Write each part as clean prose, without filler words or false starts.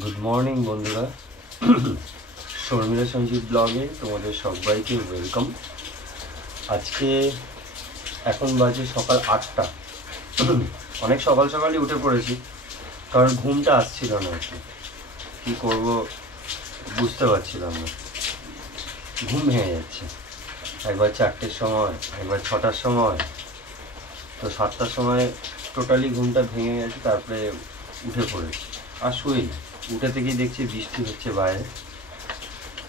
Good morning বন্ধুরা, শর্মিলা সঞ্জীব ব্লগে তোমাদের সবাইকে ওয়েলকাম। আজকে এখন বাজে সকাল 8টা। অনেক সকাল সকালই উঠে পড়েছি, কারণ ঘুমটা আসছিল না। একটু কী করবো বুঝতে পারছিলাম না, ঘুম ভেঙে যাচ্ছে। একবার 4টের সময়, একবার 6টার সময়, তো 7টার সময় টোটালি ঘুমটা ভেঙে গেছে। তারপরে উঠে পড়েছি, আর শুইনি। উঠে থেকেই দেখছি বৃষ্টি হচ্ছে বাইরে।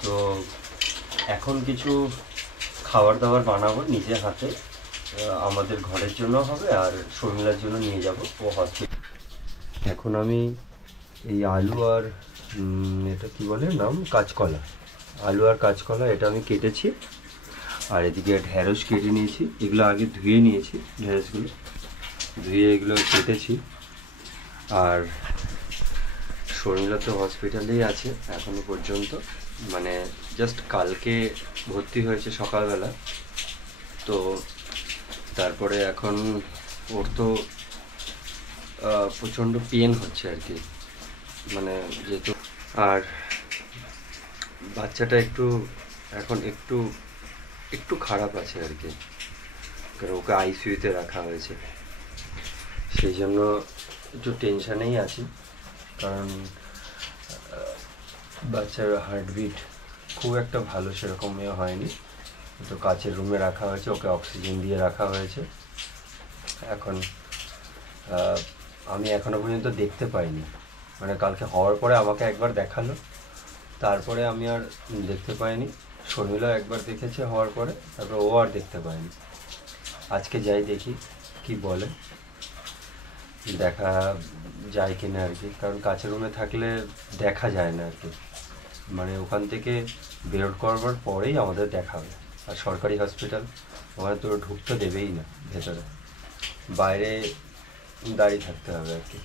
তো এখন কিছু খাবার দাবার বানাবো নিজের হাতে, আমাদের ঘরের জন্য হবে আর শর্মিলার জন্য নিয়ে যাব ও হসপিটাল। এখন আমি এই আলু আর এটা কি বলে নাম, কাঁচকলা, আলু আর কাঁচকলা এটা আমি কেটেছি। আর এদিকে ঢ্যাঁড়স কেটে নিয়েছি, এগুলো আগে ধুয়ে নিয়েছি, ঢ্যাঁড়সগুলো ধুয়ে এগুলো কেটেছি। আর শর্মিলা তো হসপিটালেই আছে এখনো পর্যন্ত, মানে জাস্ট কালকে ভর্তি হয়েছে সকালবেলা। তো তারপরে এখন ওর তো প্রচণ্ড পেন হচ্ছে আর কি, মানে যেহেতু। আর বাচ্চাটা এখন একটু খারাপ আছে আর কি, কারণ ওকে আইসিইউতে রাখা হয়েছে। সেই জন্য একটু টেনশানেই আছি, কারণ বাচ্চার হার্টবিট খুব একটা ভালো সেরকম হয়নি। তো কাচের রুমে রাখা হয়েছে, ওকে অক্সিজেন দিয়ে রাখা হয়েছে। এখন আমি এখনো পর্যন্ত দেখতে পাইনি, মানে কালকে হওয়ার পরে আমাকে একবার দেখালো, তারপরে আমি আর দেখতে পাইনি। শর্মিলা একবার দেখেছে হওয়ার পরে, তারপরে ও আর দেখতে পায়নি। আজকে যাই দেখি কি বলে, দেখা যায় কিনা আর কি, কারণ কাছের রুমে থাকলে দেখা যায় না আর কি, মানে ওখান থেকে বের করবার পরেই আমাদের দেখা হবে। আর সরকারি হসপিটাল, ওখানে তো ঢুকতে দেবেই না ভেতরে, বাইরে দাঁড়িয়ে থাকতে হবে আর কি।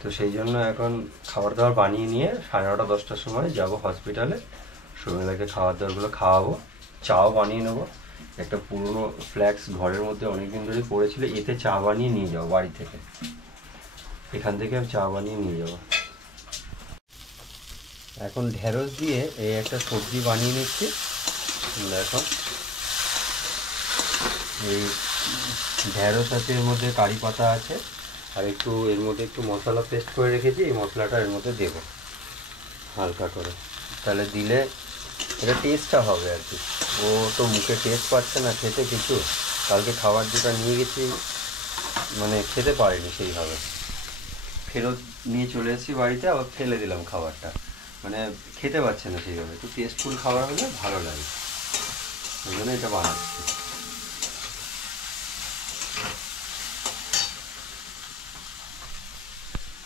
তো সেই জন্য এখন খাবার দাবার বানিয়ে নিয়ে 9:30 10টার সময় যাব হসপিটালে, শর্মিলাকে খাবার দাবারগুলো খাওয়াবো, চাও বানিয়ে নেবো। একটা পুরনো ফ্ল্যাক্স ঘরের মধ্যে অনেকদিন ধরে পড়েছিল, এতে চা বানিয়ে নিয়ে যাবো বাড়ি থেকে, এখান থেকে আমি চা বানিয়ে নিয়ে যাবো। এখন ঢেঁড়স দিয়ে এই একটা সবজি বানিয়ে নিচ্ছি। দেখো, এই ঢেঁড়স আছে, এর মধ্যে কারি পাতা আছে, আর এর মধ্যে একটু মশলা পেস্ট করে রেখেছি। এই মশলাটা এর মধ্যে দেবো হালকা করে, তাহলে দিলে এটা টেস্টটা হবে আর কি। ও তো মুখে টেস্ট পাচ্ছে না খেতে কিছু, কালকে খাবার যেটা নিয়ে গেছি মানে খেতে পারিনি সেইভাবে, ফেরত নিয়ে চলে এসেছি বাড়িতে, আবার ফেলে দিলাম খাবারটা, মানে খেতে পাচ্ছে না সেইভাবে। তো টেস্টফুল খাবার হলে ভালো লাগে, ওই জন্য এটা বানাচ্ছি।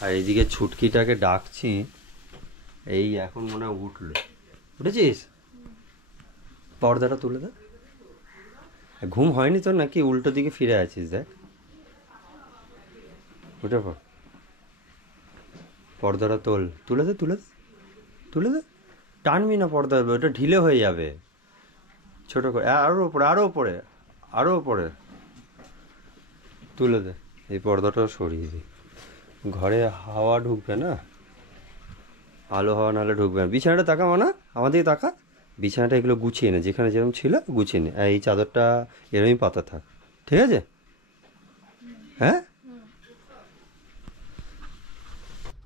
আর এইদিকে ছুটকিটাকে ডাকছি, এই এখন মনে হয় উঠেছিস? পর্দাটা তুলে দে। ঘুম হয়নি তোর নাকি? উল্টো দিকে ফিরে আছিস, দেখ। উঠে পড়, পর্দাটা তুলে দে। টানবি না পর্দা, ওটা ঢিলে হয়ে যাবে। ছোট করে আরও ওপরে তুলে দে। এই পর্দাটাও সরিয়ে দিই, ঘরে হাওয়া ঢুকবে না, আলো হাওয়া নাহলে ঢুকবে না। বিছানাটা তাকা, মানা আমার দিকে তাকা। বিছানাটা এগুলো গুছিয়ে নে, যেখানে যেরকম ছিল গুছিয়ে নে। এই চাদরটা এরমই পাতা থাক, ঠিক আছে? হ্যাঁ,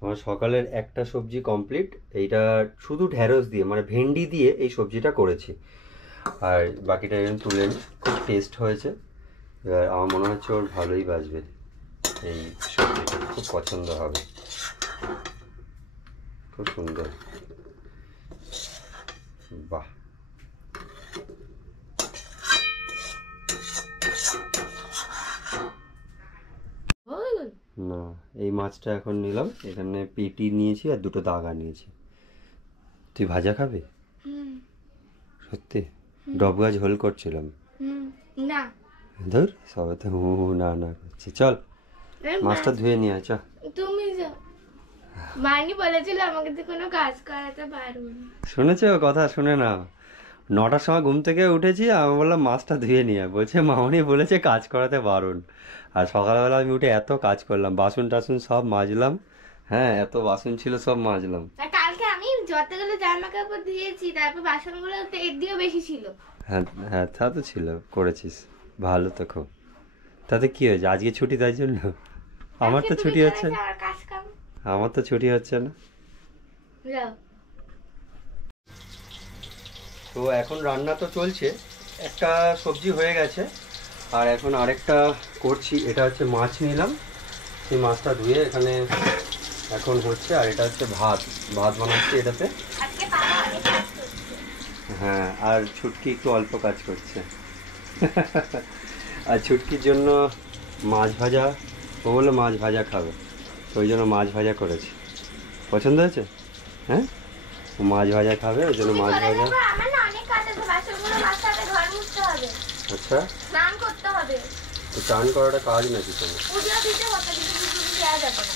আমার সকালের একটা সবজি কমপ্লিট। এইটা শুধু ঢ্যাঁড়স দিয়ে, মানে ভেন্ডি দিয়ে এই সবজিটা করেছি, আর বাকিটা এরকম তুলে নিই। খুব টেস্ট হয়েছে, এবার আমার মনে হচ্ছে ওর ভালোই বাজবে, এই সবজিটা খুব পছন্দ হবে, খুব সুন্দর। বাহ, না এই মাছটা এখন নিলাম, এখানে পেটি নিয়েছি আর দুটো দাগা নিয়েছি। তুই ভাজা খাবি? সত্যি? ডবগা ঝোল করছিলাম না, ধর সবাই তো না করছি। চল মাছটা ধুয়ে নিয়ে আয়, চল। তুমি যাও, মানি বলেছিল আমাকে তো কোনো কাজ করাতে পারবো না। শুনেছো কথা? শুনে না, 9টার সময় ঘুম থেকে উঠেছি, আমি বললাম মাছটা ধুয়ে নিয়ে, বলছে মামনি বলেছে কাজ করাতে বারণ। আর সকালবেলা আমি উঠে এত কাজ করলাম, বাসন টাসন সব মাজলাম, হ্যাঁ, এত বাসন ছিল সব মাজলাম। আর কালকে আমি যতগুলো জামা কাপড় ধুয়েছি তারপর বাসনগুলো তো এর দিয়েও বেশি ছিল। হ্যাঁ হ্যাঁ, তা তো ছিল, করেছিস ভালো তো খুব। তাতে কি হয়েছে, আজকে ছুটি তাই জন্য? আমার আজকে তো তুমি ছুটি হচ্ছে করেছো, না। আমার কাজ কাম। আমার তো ছুটি হচ্ছে না। যাও। তো এখন রান্না তো চলছে, একটা সবজি হয়ে গেছে আর এখন আরেকটা করছি। এটা হচ্ছে মাছ নিলাম, সেই মাছটা ধুয়ে এখানে এখন হচ্ছে। আর এটা হচ্ছে ভাত বানাচ্ছি এটাতে। আজকে বাবা অনেক কাজ করছে। হ্যাঁ, আর ছুটকি একটু অল্প কাজ করছে। আর ছুটকির জন্য মাছ ভাজা, ও বললো মাছ ভাজা খাবে, তো ওই জন্য মাছ ভাজা করেছি। পছন্দ হয়েছে? হ্যাঁ, ও মাছ ভাজা খাবে, ওই জন্য তুমি মাছ চলে ভাজা। যাবো, আমার না অনেক কাজ আছে, বাসনগুলো মাজতে হবে, ঘর মুছতে হবে, আচ্ছা, স্নান করতে হবে, তো চান করাটা কাজ নাকি তোমার? পুজো দিতে হবে, কিন্তু পুজো দেওয়া যাবে না।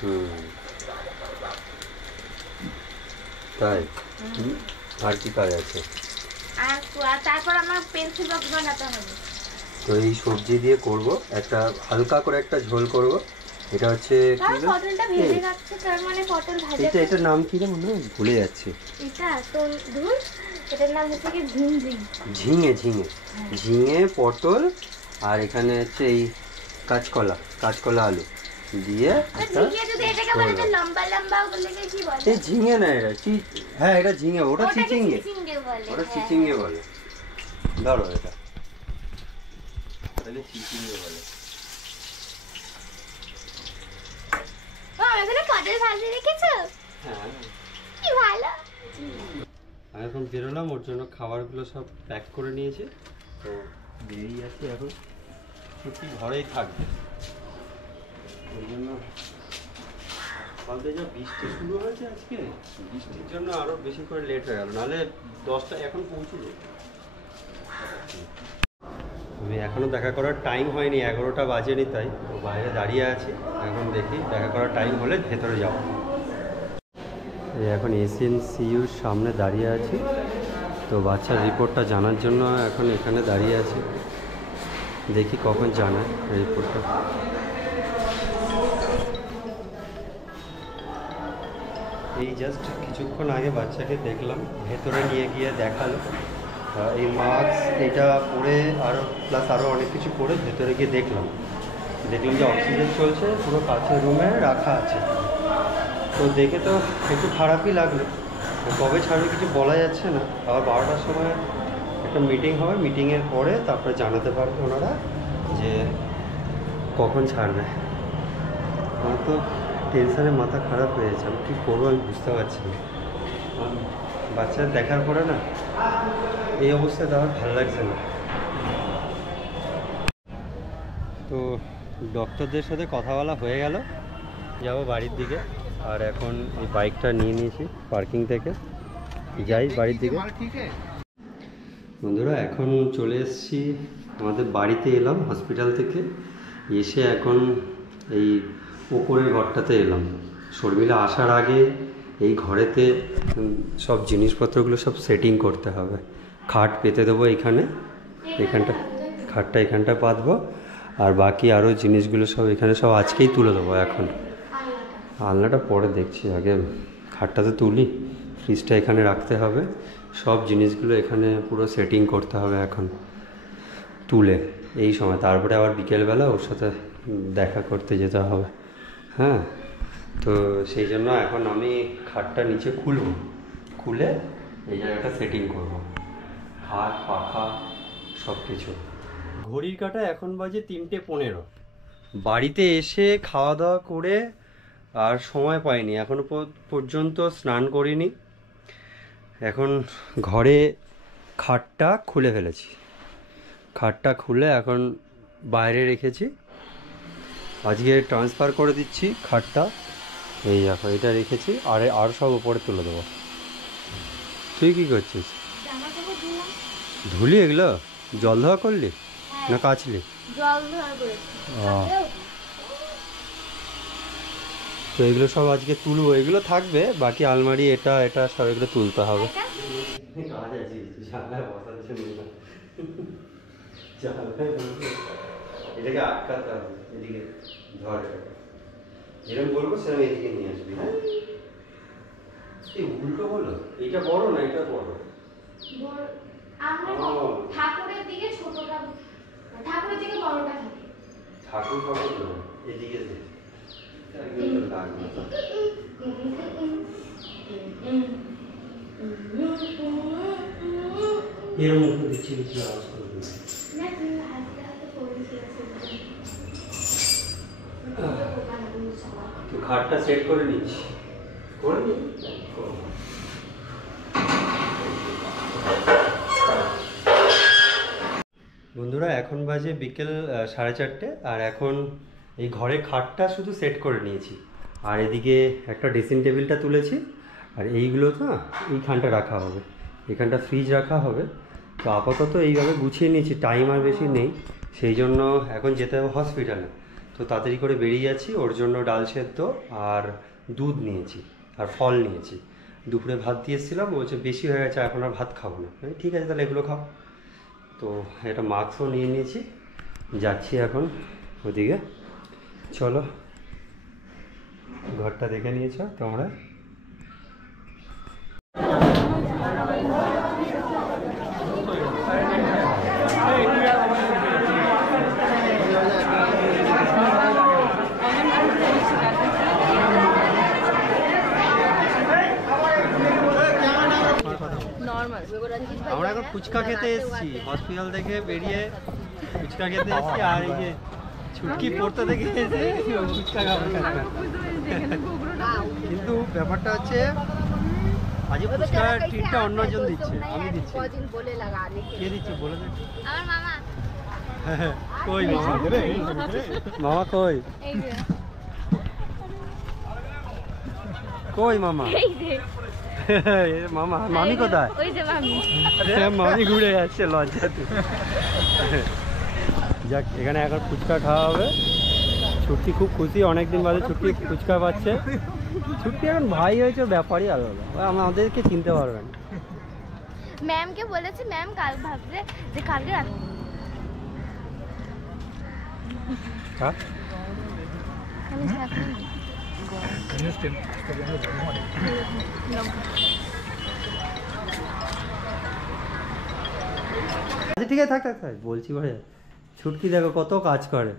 হুম, তাই? আর কি কাজ আছে? আর তারপর আমার পেন্সিল বক্স বানাতে হবে। তো এই সবজি দিয়ে করব একটা হালকা করে একটা ঝোল করব। এটা হচ্ছে কি তার পটলটা ভেজে যাচ্ছে, তার মানে পটল ভাজা। এটার নাম কি রে, মনে হয় ভুলে যাচ্ছি। এটা তো ধুর, এটার নাম হচ্ছে কি ঝিমঝিম। ঝিঙে ঝিঙে ঝিঙে, পটল, আর এখানে হচ্ছে এই কাঁচকলা আলু দিয়ে একটা ঝিঙে যদি এটাকে বলে যে লম্বা লম্বা বলে কি বলে? এই ঝিঙে না, এটা হ্যাঁ এটা ঝিঙে, ওটা ওটাকে চিচিঙ্গে, চিচিঙ্গে বলে। ওটা হ্যাঁ, চিচিঙ্গে বলে। ধরো এটা তাহলে চিচিঙ্গে বলে। এখানে পটল ভাজি রেখেছো? হ্যাঁ, কি ভালো। আমি এখন বেরোলাম, ওর জন্য খাবারগুলো সব প্যাক করে নিয়েছি, তো বেরিয়ে যাচ্ছি এখন। ছুটি ঘরেই থাকবে, ওই জন্য। সকালে যা বৃষ্টি শুরু হয়েছে আজকে, বৃষ্টির জন্য আরও বেশি করে লেট হয়ে গেল, নাহলে 10টা এখন পৌঁছে যেত। আমি এখনও দেখা করার টাইম হয়নি, 11টা বাজেনি, তাই তো বাইরে দাঁড়িয়ে আছি। এখন দেখি দেখা করার টাইম হলে ভেতরে যাব। এই এখন এসএনসিইউর সামনে দাঁড়িয়ে আছি, তো বাচ্চার রিপোর্টটা জানার জন্য এখন এখানে দাঁড়িয়ে আছি। দেখি কখন জানায় রিপোর্টটা। এই জাস্ট কিছুক্ষণ আগে বাচ্চাকে দেখলাম, ভেতরে নিয়ে গিয়ে দেখালো। এই মাস্ক এটা পরে আরও অনেক কিছু পরে ভেতরে গিয়ে দেখলাম যে অক্সিজেন চলছে, পুরো কাছের রুমে রাখা আছে। তো দেখে তো একটু খারাপই লাগলো, কবে ছাড়বে কিছু বলা যাচ্ছে না। আবার 12টার সময় একটা মিটিং হবে, মিটিংয়ের পরে তারপরে জানাতে পারবে ওনারা যে কখন ছাড়বে। আমার তো টেনশানে মাথা খারাপ হয়ে যাচ্ছে, আমি কী করবো আমি বুঝতে পারছি না। বাচ্চা দেখার পরে না এই অবস্থায় আমার ভালো লাগছে না। তো ডক্টরদের সাথে কথা বলা হয়ে গেল, যাবো বাড়ির দিকে। আর এখন এই বাইকটা নিয়ে নিয়েছি পার্কিং থেকে, যাই বাড়ির দিকে। বন্ধুরা এখন চলে এসেছি আমাদের বাড়িতে, এলাম হসপিটাল থেকে এসে। এখন এই ওপরের ঘরটাতে এলাম। শর্মিলা আসার আগে এই ঘরেতে সব জিনিসপত্রগুলো সব সেটিং করতে হবে। খাট পেতে দেবো খাটটা এখানটা পাতবো, আর বাকি আরও জিনিসগুলো সব এখানে সব আজকেই তুলে দেবো। এখন আলনাটা পরে দেখছি, আগে খাটটাতে তুলি, ফ্রিজটা এখানে রাখতে হবে, সব জিনিসগুলো এখানে পুরো সেটিং করতে হবে এখন তুলে এই সময়। তারপরে আবার বিকেলবেলা ওর সাথে দেখা করতে যেতে হবে। হ্যাঁ, তো সেই জন্য এখন আমি খাটটা নিচে খুলে এই জায়গাটা সেটিং করব, খাট পাখা সব কিছু। ঘড়ির কাঁটা এখন বাজে 3:15। বাড়িতে এসে খাওয়া দাওয়া করে আর সময় পাইনি, এখনও পর্যন্ত স্নান করিনি। এখন ঘরে খাটটা খুলে ফেলেছি, খাটটা খুলে এখন বাইরে রেখেছি। আজকে ট্রান্সফার করে দিচ্ছি খাটটা, এই দেখো এটা রেখেছি, আর সব উপরে তুলে দেবো। তুই কী করছিস? ধুলি এগুলো? জল ধোয়া করলি না কাচলি? জল ধোয়া করেছি। তো এগুলো সব আজকে তুলবো, এগুলো থাকবে, বাকি আলমারি এটা সব এগুলো তুলতে হবে। এটাকে আটকাতে হবে, এদিকে ধর এটাকে, যেরকম বলবো সেরকম এদিকে নিয়ে আসবি। হ্যাঁ, এই উল্টো হলো, এইটা বড় না এটা বড়? আমরা ঠাকুরের দিকে ছোটটা, ঠাকুরের দিকে বড়টা থাকে। ঠাকুর ঠাকুর না, এদিকে দে। এর মধ্যে দিচ্ছি কিছু আওয়াজ করবে না, তুমি হাতে হাতে করেছিস। তো খাটটা সেট করে নিচ্ছি, করে নি। বন্ধুরা এখন বাজে বিকেল 4:30, আর এখন এই ঘরে খাটটা শুধু সেট করে নিয়েছি, আর এদিকে একটা ড্রেসিং টেবিলটা তুলেছি, আর এইগুলো তো এইখানটা রাখা হবে, এখানটা ফ্রিজ রাখা হবে। তো আপাতত এইভাবে গুছিয়ে নিয়েছি, টাইম আর বেশি নেই, সেই জন্য এখন যেতে হবে হসপিটালে। তো তাড়াতাড়ি করে বেরিয়ে যাচ্ছি, ওর জন্য ডাল সেদ্ধ আর দুধ নিয়েছি আর ফল নিয়েছি। দুপুরে ভাত দিয়ে এসেছিলাম, বলছে বেশি হয়ে গেছে, এখন আর ভাত খাবো না। ঠিক আছে তাহলে এগুলো খাও। তো একটা মাস্কও নিয়ে নিয়েছি, যাচ্ছি এখন ওদিকে। চলো, ঘরটা দেখে নিয়েছো তোমরা। আমরা এখন ফুচকা খেতে এসেছি, হসপিটাল থেকে বেরিয়ে ফুচকা খেতে এসেছি, আর এই যে ছুটকি পড়তে থেকে এসে ফুচকা খাবো। কিন্তু ব্যাপারটা হচ্ছে আজ ফুচকার ট্রিটটা অন্যজন দিচ্ছে, আমি দিচ্ছি। কে দিচ্ছে বলে দে। আমার মামা। কই মামা? মামা কই? কই মামা? মামা, মামি কোথায়? ওই যে মামি। মামি ঘুরে যাচ্ছে লজ্জাতে। যাক, এখানে এখন ফুচকা খাওয়া হবে। ছুটকি খুব খুশি, অনেকদিন বাদে ছুটকি ফুচকা পাচ্ছে। ছুটকি এখন ভাই হয়েছে, ব্যাপারই আলাদা, আমাদেরকে চিনতে পারবে না। ম্যামকে বলেছি, ম্যাম কাল ভাবছে যে কালকে আচ্ছা ঠিক আছে, থাক থাক থাক বলছি পরে। ছুটকি দেখো কত কাজ করে,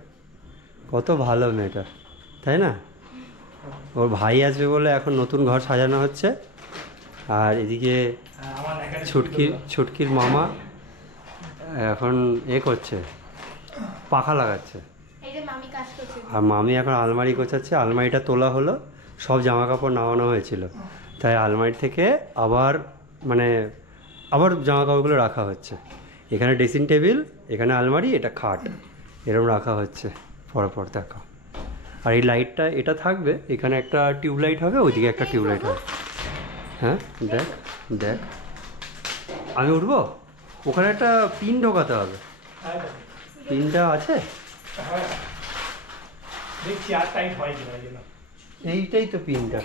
কত ভালো মেয়েটা, তাই না? ওর ভাই আসবে বলে এখন নতুন ঘর সাজানো হচ্ছে, আর এদিকে ছুটকির মামা এখন করছে, পাখা লাগাচ্ছে, আর মামি এখন আলমারি গোছাচ্ছে। আলমারিটা তোলা হলো, সব জামা কাপড় নামানো হয়েছিল, তাই আলমারি থেকে আবার জামা কাপড়গুলো রাখা হচ্ছে। এখানে ড্রেসিং টেবিল, এখানে আলমারি, এটা খাট, এরকম রাখা হচ্ছে পরপর। দেখো, আর এই লাইটটা এটা থাকবে, এখানে একটা টিউবলাইট হবে, ওইদিকে একটা টিউবলাইট হবে। হ্যাঁ দেখ দেখ, আমি উঠবো, ওখানে একটা পিন ঢোকাতে হবে। পিনটা আছে? এইটাই তো পিনটা।